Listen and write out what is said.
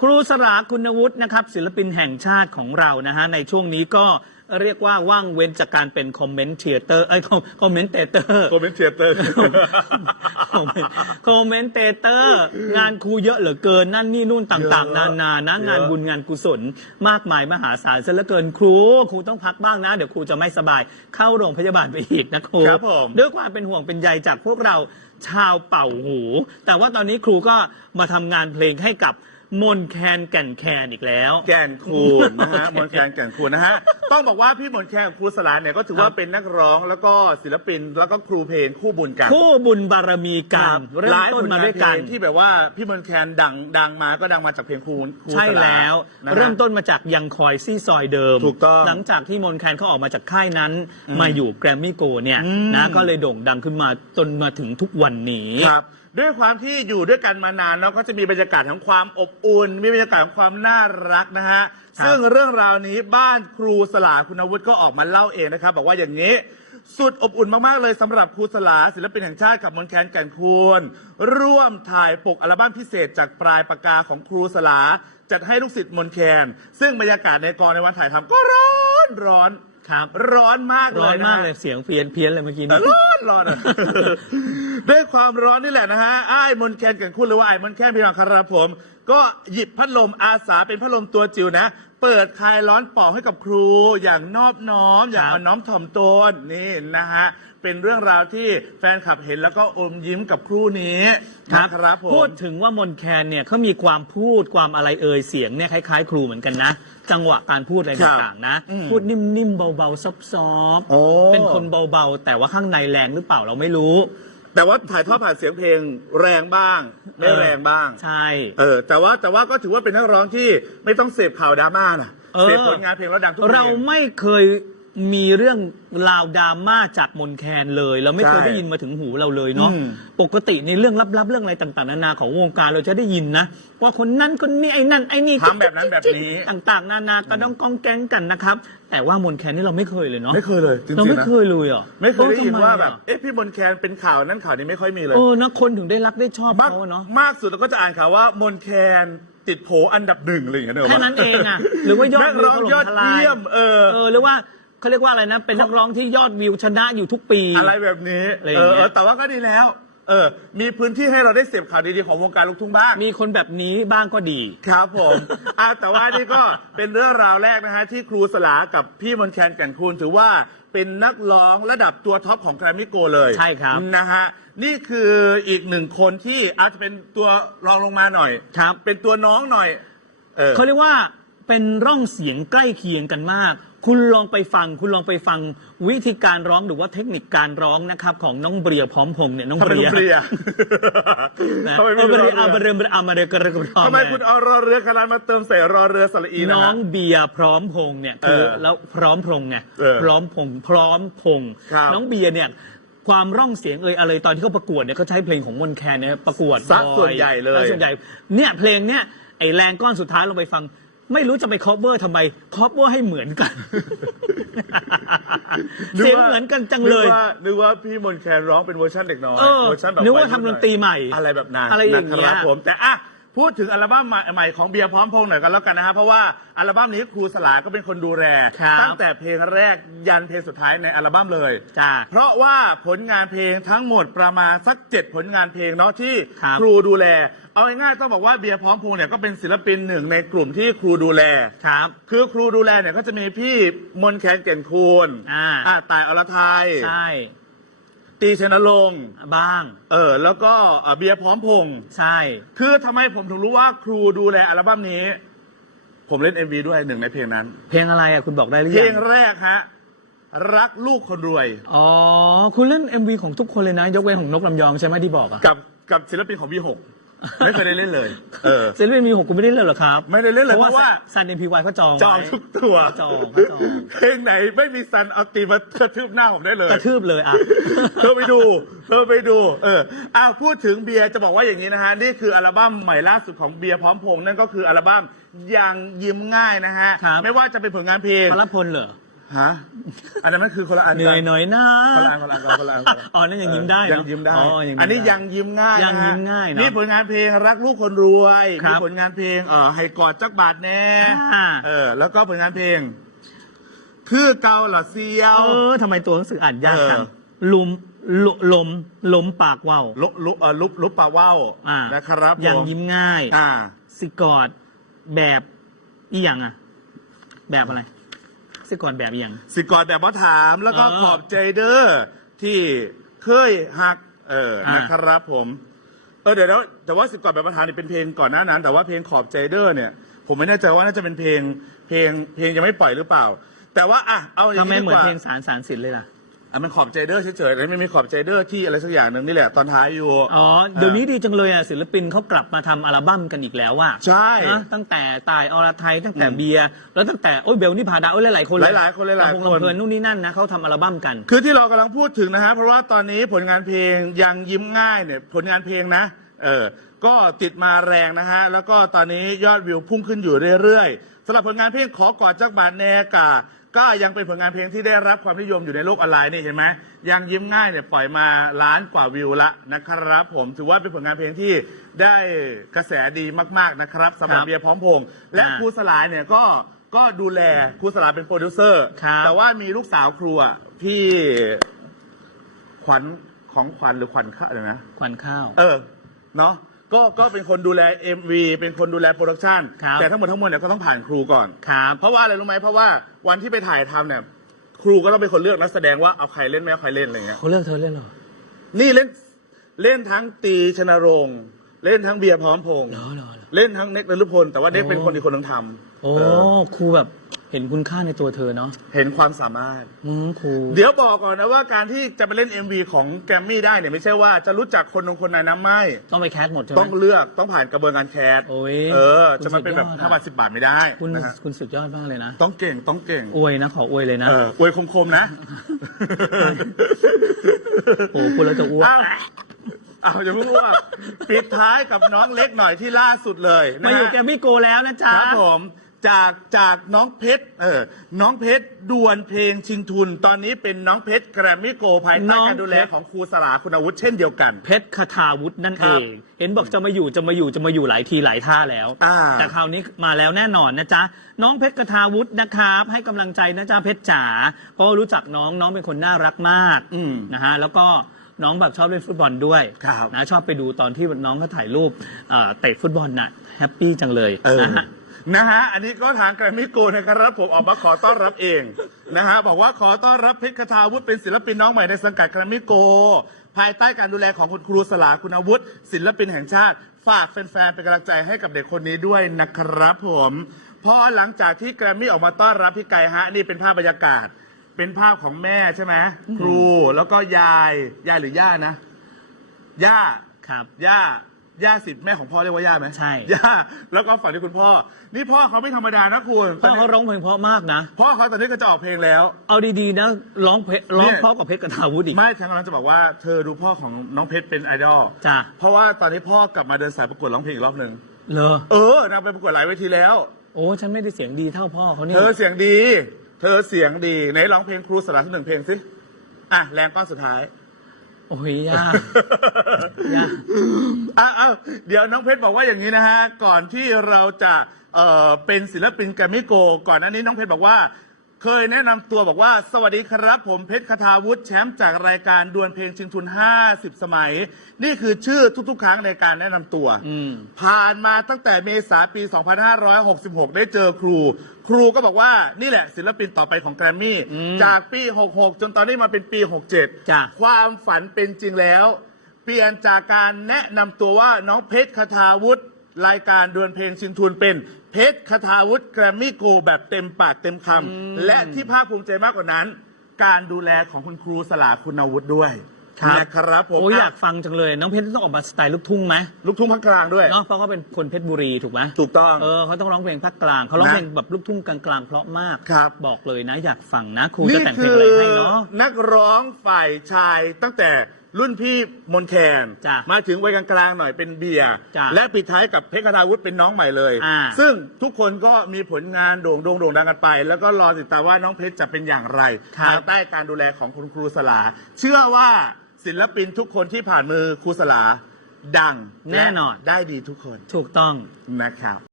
ครูสลาคุณวุฒินะครับศิลปินแห่งชาติของเรานะฮะในช่วงนี้ก็เรียกว่าว่างเว้นจากการเป็นคอมเมนต์เทเตอร์เอ้ยคอมเมนต์เตเตอร์โคเมนเทเตอร์ คอมเมนเตเตอร์ งานครูเยอะเหลือเกินนั่นนี่นู่นต่างเยๆอะนานานะเยอะงานบุญงานกุศลมากมายมหาศาลซะเหลือเกินครูครูต้องพักบ้างนะ เดี๋ยวครูจะไม่สบายเข้าโรงพยาบาลไปอีกนะครูครับผม ด้วยความเป็นห่วงเป็นใยจากพวกเราชาวเป่าหู แต่ว่าตอนนี้ครูก็มาทำงานเพลงให้กับ มนแคนแก่นแคนอีกแล้ว แก่นคูณนะฮะ มนต์แคนแก่นคูณนะฮะ ต้องบอกว่าพี่มนต์แคนกับครูสลาเนี่ยก็ถือว่าเป็นนักร้องแล้วก็ศิลปินแล้วก็ครูเพลงคู่บุญกันคู่บุญบารมีกันเริ่หมลายต้ผนลมางานด้วยเพกัลนงที่แบบว่าพี่มนต์แคนดังดังมาก็ดังมาจากเพลงครูครูใช่สลาแล้ว นะฮะ เริ่มต้นมาจากยังคอยซี่ซอยเดิม ถูกต้องหลังจากที่มนแคนเขาออกมาจากค่ายนั้น มาอยู่แกรมมี่โกเนี่ยอืมนะก็เลยโด่งดังขึ้นมาจนมาถึงทุกวันนี้ครับ ด้วยความที่อยู่ด้วยกันมานานเนาะก็จะมีบรรยากาศของความอบอุ่น มีบรรยากาศของความน่ารักนะฮะครับซึ่งเรื่องราวนี้บ้านครูสลาคุณวุฒิก็ออกมาเล่าเองนะครับ บอกว่าอย่างนี้ สุดอบอุ่นมากๆเลยสำหรับครูสลาศิลปินแห่งชาติกับมนต์แคนแก่นคูณร่วมถ่ายปกอัลบั้มพิเศษจากปลายปากกาของครูสลาจัดให้ลูกศิษย์มนต์แคน ซึ่งบรรยากาศในกองในวันถ่ายทำก็ร้อนร้อน ครับ ร้อนมากเลยร้อนนะมากฮะเลยเสียงเพี้ยนเพี้ยนเลยเมื่อกี้นี้ ร้อนร้อนอะด้วยความร้อนนี่แหละนะฮะไอ้ายมนต์แคนกันคุณหรือว่าไอ้ายมนต์แคนพี่น้องครับผม ก็หยิบพัดลมอาสาเป็นพัดลมตัวจิ๋วนะ เปิดคลายร้อนเป่าให้กับครูอย่างนอบน้อม อย่างครับอ่อนน้อมถ่อมตนนี่นะฮะ เป็นเรื่องราวที่แฟนคลับเห็นแล้วก็อมยิ้มกับครูนี้นะครับผม พูดถึงว่ามนแคนเนี่ยเขามีความพูดความอะไรเอ่ยเสียงเนี่ยคล้ายๆ ครูเหมือนกันนะ จังหวะการพูดอะไรครับต่างๆนะ อืมพูดนิ่มๆเบาๆซอฟโอ้ ๆเป็นคนเบาๆ แต่ว่าข้างในแรงหรือเปล่าเราไม่รู้ แต่ว่าถ่ายทอดผ่านเสียงเพลงแรงบ้างไม่เออแรงบ้าง ใช่ เออแต่ว่าแต่ว่าก็ถือว่าเป็นนักร้องที่ไม่ต้องเสพข่าวดราม่านะเออ เสพผลงานเพลงแล้วดังทุกเพลง เราไม่เคย มีเรื่องราวดราม่าจากมนแคนเลย เราไม่เคยใช่ได้ยินมาถึงหูเราเลยเนาะอืม ปกติในเรื่องลับๆเรื่องอะไรต่างๆนานาของวงการเราจะได้ยินนะว่าคนนั้นคนนี้ไอ้นั่นไอ้นี่ทำแบบนั้นแบบนี้ ต่างๆ นานากระดองกองแก๊งกันนะครับ แต่ว่ามนแคนนี่เราไม่เคยเลยเนาะไม่เคยเลยจริงๆเราไม่นะเคยเลยเหรอไม่เคยได้ยินออทำว่าอะแบบเอ๊ะพี่มนแคนเป็นข่าวนั้นข่าวนี้ไม่ค่อยมีเลยเออนะคนถึงได้รักได้ชอบมากเขาอะเนาะมากสุดเราก็จะอ่านข่าวว่ามนแคนติดโผอันดับหนึ่งอะไรอย่างเงี้ยเนอะแค่นั้นเองอะหรือว่ายอดนักวิร้วองถล่ยอมดทลายเยี่ยมเออ เออหรือว่า เขาเรียกว่าอะไรนะ เป็นนักร้องที่ยอดวิวชนะอยู่ทุกปี อะไรแบบนี้อะไรอย่าเองเงี้อยแต่ว่าก็ดีแล้ว เออ มีพื้นที่ให้เราได้เสพข่าวดีๆของวงการลูกทุ่งบ้าง มีคนแบบนี้บ้างก็ดี ครับผม อะแต่ว่านี่ก็เป็นเรื่องราวแรกนะฮะ ที่ครูสลากับพี่มนแคนแก่นคูณถือว่าเป็นนักร้องระดับตัวท็อปของแกรมมี่โกเลยใช่ครับ นะฮะ นี่คืออีกหนึ่งคนที่อาจจะเป็นตัวรองลงมาหน่อย ครับ เป็นตัวน้องหน่อย เออ เขาเรียกว่าเป็นร่องเสียงใกล้เคียงกันมาก คุณลองไปฟัง คุณลองไปฟังวิธีการร้องหรือว่าเทคนิคการร้องนะครับ ของน้องเบรียพร้อมพงษ์เนี่ยน้องทำไมเบรีคุยณเปรียนะทำไมเอไม่อเบเป็นรียรออาเรือเบรียเบรียอามาเรียกระกระทำไมคุณเอารอเรือคณะมาเติมใส่รอเรือสระอีนะน้อฮะ งเบียร์พร้อมพงษ์เนี่ยคือเออแล้วพร้อมพงษ์ไงเออพร้อมพงษ์พร้อมพงษ์ครับน้องเบียร์เนี่ยความร่องเสียงเอ่ยอะไรตอนที่เขาประกวดเนี่ยเขาใช้เพลงของมนแคนเนี่ยประกวดสักบ่อยส่วนใหญ่เลยสักส่วนใหญ่เนี่ยเพลงเนี่ยไอแรงก้อนสุดท้ายลงไปฟัง ไม่รู้จะไป cover ทำไม cover ให้เหมือนกัน เสียงเหมือนกันจังเลย นึกว่านึกว่าพี่มนแคนร้องเป็นเวอร์ชันเด็กน้อยเออเวอร์ชันแบบนึกว่าทำดนตรีใหม่อะไรแบบนั้นอะไรอย่างเงี้ย นะครับผมแต่อะ พูดถึงอัลบั้มใหม่ของเบียร์พร้อมพงษ์หน่อยกันแล้วกันนะฮะเพราะว่าอัลบั้มนี้ครูสลาก็เป็นคนดูแลครับตั้งแต่เพลงแรกยันเพลงสุดท้ายในอัลบั้มเลยจ้าเพราะว่าผลงานเพลงทั้งหมดประมาณสักเจ็ดผลงานเพลงเนาะที่ครับครูดูแล เอาง่ายๆต้องบอกว่าเบียร์พร้อมพงษ์เนี่ยก็เป็นศิลปินหนึ่งในกลุ่มที่ครูดูแลครับคือครูดูแลเนี่ยก็จะมีพี่มนแคนเก่นคูณอ่า อ่าตายอรไทย ใช่ ตีชนรงค์บ้าง เออ แล้วก็อ่าเบียร์พร้อมพงษ์ใช่ คือทำไมผมถึงรู้ว่าครูดูแลอัลบั้มนี้ ผมเล่น MV ด้วยหนึ่งในเพลงนั้น เพลงอะไรอะคุณบอกได้หรือเพลยังงแรกฮะ รักลูกคนรวย อ๋อ คุณเล่น MV ของทุกคนเลยนะ ยกเว้นของนกลำยองใช่ไหมที่บอกอะ กับกับศิลปินของ V6 ไม่เคยได้เล่นเลย เออเซเลนมีหกคุณไม่ได้เล่นเหรอครับไม่ได้เล่นเลยเพราะว่า ซันเอ็มพีวเขาจองจองไว้ทุกตัวจองเขาจองเพลงไหนไม่มีซันเอาตีมากระทืบหน้าผมได้เลยกระทืบเลยอะ เธอไปดูเธอไปดู เอออ้าวพูดถึงเบียร์จะบอกว่าอย่างนี้นะฮะ นี่คืออัลบั้มใหม่ล่าสุดของเบียร์พร้อมพงษ์นั่นก็คืออัลบั้มยังยิ้มง่ายนะฮะ ครับ ไม่ว่าจะเป็นผลงานเพลง พลพลเหรอ ฮะอันนั้นมันคือคนละอันเหนื่อยหน่อยนะคนละอันคนละอันคนละอันคนละอันอ๋อนั่นยังยิ้มได้เนอะยังยิ้มได้อ๋อยังยิ้มได้ อันนี้ยังยิ้มง่ายยังนะฮะยิ้มง่ายเนอะนี่ผลงานเพลงรักลูกคนรวยครัมีบผลงานเพลงเอ่อให้กอดจักบาทแน่อ่าเออ แล้วก็ผลงานเพลง คือเกาเหล่าเซียวเออทำไมตัวหนังสืออ่านยากจังเออลุมลลมลมปากว่าวลุลุเอ่อลุลุปลาว่าวอ่านะครับยังผมยิ้มง่าย อ่า สิกอดแบบอีหยังอะแบบอะไร สิกอดแบบอีหยังสิกอดแบบว่าถามแล้วก็เออขอบใจเด้อที่เคยหัก เอออ่านะครับผม เออเดี๋ยวแล้วแต่ว่าสิกอดแบบประธานนี่เป็นเพลงก่อนหน้านั้น แต่ว่าเพลงขอบใจเด้อเนี่ย ผมไม่แน่ใจว่าน่าจะเป็นเพลงเพลงเพลงยังไม่ปล่อยหรือเปล่า แต่ว่าอะเอาอย่างทำไมนี้ดีเหมืกอนว่าเพลงสารสารสินเลยล่ะ อะมันขอบใจเด้อเฉยๆแล้วไม่มีขอบใจเด้อที่อะไรสักอย่างหนึ่งนี่แหละตอนท้ายอยู่ อ๋อ เดี๋ยวนี้ดีจังเลยอะศิลปินเขากลับมาทำอัลบั้มกันอีกแล้วอะใช่ นะตั้งแต่ตายอรไทยตั้งแต่อืมเบียร์แล้วตั้งแต่ โอ้ยเบลนี่พาดาโอ้ยหลายๆคนเหลายๆคนหลายๆลำพงคน ลำเพลินนู่นนี่นั่นนะเขาทำอัลบั้มกัน คือที่เรากำลังพูดถึงนะฮะเพราะว่าตอนนี้ผลงานเพลงยังยิ้มง่ายเนี่ยผลงานเพลงนะเออก็ติดมาแรงนะฮะแล้วก็ตอนนี้ยอดวิวพุ่งขึ้นอยู่เรื่อยๆสำหรับผลงานเพลงขอกอดจักบาทแนกา ก็ยังเป็นผลงานเพลงที่ได้รับความนิยมอยู่ในโลกออนไลน์นี่เห็นไหมยังยิ้มง่ายเนี่ยปล่อยมาล้านกว่าวิวละนะครับ ผมถือว่าเป็นผลงานเพลงที่ได้กระแสดีมาก ๆนะครับสำหรับครับเบียร์พร้อมพงษ์และอ่าครูสลายเนี่ยก็ก็ดูแลครูสลายเป็นโปรดิวเซอร์ครับ แต่ว่ามีลูกสาวครูอะพี่ขวัญของขวัญหรือขวัญข้าอะไรนะควันข้าว เออ เนาะ ก็ก็เป็นคนดูแล MV เป็นคนดูแลโปรดักชันครับ แต่ทั้งหมดทั้งมวลเนี่ยก็ต้องผ่านครูก่อน ครับ เพราะว่าอะไรรู้ไหมเพราะว่าวันที่ไปถ่ายทำเนี่ย ครูก็ต้องเป็นคนเลือกนักแสดงว่าเอาใครเล่นไม่เอาใครเล่นอะไรเงี้ยเขาเลือกเธอเล่นเหรอนี่เล่นเล่นทั้งตีชนรงค์เล่นทั้งเบียร์พร้อมพงษ์เหรอเหรอเหรอ เล่นทั้งเน็กนฤพลแต่ว่าเน็กเป็นคนอีกคนนึงทำโอ้เออ ครูแบบ เห็นคุณค่าในตัวเธอเนาะเห็นความสามารถ อืมครู เดี๋ยวบอกก่อนนะว่าการที่จะไปเล่น MV ของแกรมมี่ได้เนี่ยไม่ใช่ว่าจะรู้จักคนนงคนไหนนะไม่ ต้องไปแคสหมดใช่ไหม ต้องเลือกต้องผ่านกระบวนการแคสโอ้ยเออคุณจะมาเป็นแบบสุดยอดอะ ห้าบาทสิบบาทไม่ได้คุณนะฮะคุณสุดยอดมากเลยนะ ต้องเก่งต้องเก่งอวยนะ ขออวยเลยนะ เอออวยคมๆนะโอ้คุณแล้วจะอ้วกอ้าวอ้าวอย่าเพิ่งอ้วกปิดท้ายกับน้องเล็กหน่อยที่ล่าสุดเลยนะมาอยู่ฮะแกรมมี่โกแล้วนะจ๊ะ ครับผม จากจากน้องเพชรเออน้องเพชรดวลเพลงชิงทุน ตอนนี้เป็นน้องเพชรแกรมมี่โกภายใต้น้อง การดูแลเพชรของครูสลาคุณวุฒิเช่นเดียวกัน เพชรคทาวุฒินั่นคเอรับง เห็นบอกจะมาอยู่จะมาอยู่จะมาอยู่หลายทีหลายท่าแล้ว อ่า แต่คราวนี้มาแล้วแน่นอนนะจ๊ะ น้องเพชรคทาวุฒินะครับ ให้กำลังใจนะจ๊ะเพชรจ๋า เพราะว่ารู้จักน้องน้องเป็นคนน่ารักมากอืมนะฮะ แล้วก็น้องแบบชอบเล่นฟุตบอลด้วยครับนะชอบไปดูตอนที่น้องเขาถ่ายรูปเอ่อเตะฟุตบอลน่ะแฮปปี้จังเลยเออ นะฮะ นะฮะ อันนี้ก็ทางแกรมมี่โกนะครับผมออกมาขอต้อนรับเองนะฮะบอกว่าขอต้อนรับเพชรคทาวุฒิเป็นศิลปินน้องใหม่ในสังกัดแกรมมี่โก ภายใต้การดูแลของคุณครูสลาคุณวุฒิศิลปินแห่งชาติ ฝากแฟนๆเป็นกำลังใจให้กับเด็กคนนี้ด้วยนะครับผมพอหลังจากที่แกรมมี่ออกมาต้อนรับพี่ไก่ฮะนี่เป็นภาพบรรยากาศ เป็นภาพของแม่ใช่ไหมครูแล้วก็ยายยายหรือย่านะย่าครับย่า ย่าสิทธิ์แม่ของพ่อเรียกว่าย่าไหมใช่ ย่าแล้วก็ฝันที่คุณพ่อ นี่พ่อเขาไม่ธรรมดานะคุณพ่อเขาร้องเพลงเพราะมากนะ พ่อเขาตอนนี้ก็จะออกเพลงแล้ว เอาดีๆนะร้องเพลงร้องเนี่ยเพราะกับเพชรคทาวุฒิอีกไม่ฉันกำลังจะบอกว่าเธอดูพ่อของน้องเพชรเป็นไอดอลจ้ะเพราะว่าตอนนี้พ่อกลับมาเดินสายประกวดร้องเพลงอีกรอบหนึ่งเลอเออนางไปประกวดหลายเวทีแล้ว โอ้ฉันไม่ได้เสียงดีเท่าพ่อเขานี่เธอเสียงดี เธอเสียงดีไหนร้องเพลงครูสลัดสักหนึ่งเพลงสิอะแรงก้อนสุดท้าย โอ้ยยากยากอ้าวอาเดี๋ยวน้องเพชรบอกว่าอย่างนี้นะฮะ ก่อนที่เราจะเอ่อเป็นศิลปินแกรมมี่โกก่อนหน้านี้น้องเพชรบอกว่า เคยแนะนำตัวบอกว่า สวัสดีครับผมเพชรคทาวุฒิแชมป์จากรายการดวลเพลงชิงทุน 50 สมัย นี่คือชื่อทุกๆ ครั้งในการแนะนำตัวอืมผ่านมาตั้งแต่เมษาปี 2566 ได้เจอครู ครูก็บอกว่านี่แหละศิลปินต่อไปของแกรมมี่อืมจากปี 66 จนตอนนี้มาเป็นปี 67 จ้ะ ความฝันเป็นจริงแล้ว เปลี่ยนจากการแนะนำตัวว่าน้องเพชรคทาวุฒิ รายการดวลเพลงชินทุนเป็น เพชรคทาวุฒิแกรมมี่โกแบบเต็มปากเต็มคำและที่ภาคภูมิใจมากกว่านั้น การดูแลของคุณครูสลาคุณวุฒิด้วยครับ นะครับผมโอ้ยอยาอะกฟังจังเลย น้องเพชรต้องออกมาสไตล์ลูกทุ่งไหมลูกทุ่งภาคกลางด้วย เนาะเพราะเขาเป็นคนเพชรบุรีถูกไหมถูกต้อง เออเขาต้องร้องเพลงภาคกลางเขาร้องนะเพลงแบบลูกทุ่งกลางๆเพราะมากครับ บอกเลยนะ อยากฟังนะครูจะนี่แต่งเพลคืงออะไรให้เนาะนักร้องฝ่ายชายตั้งแต่ รุ่นพี่มนแคนจ้ะมาถึงวัยกลางๆหน่อยเป็นเบียร์จ้ะและปิดท้ายกับเพชรคาทาวุฒิเป็นน้องใหม่เลย อ่า ซึ่งทุกคนก็มีผลงานโด่งโด่งโด่งดังกันไป แล้วก็รอติดตามว่าน้องเพชรจะเป็นอย่างไรครับ ภายใต้การดูแลของคุณครูสลา เชื่อว่าศิลปินทุกคนที่ผ่านมือครูสลา ดังแน่นอนและได้ดีทุกคนถูกต้อง นะครับ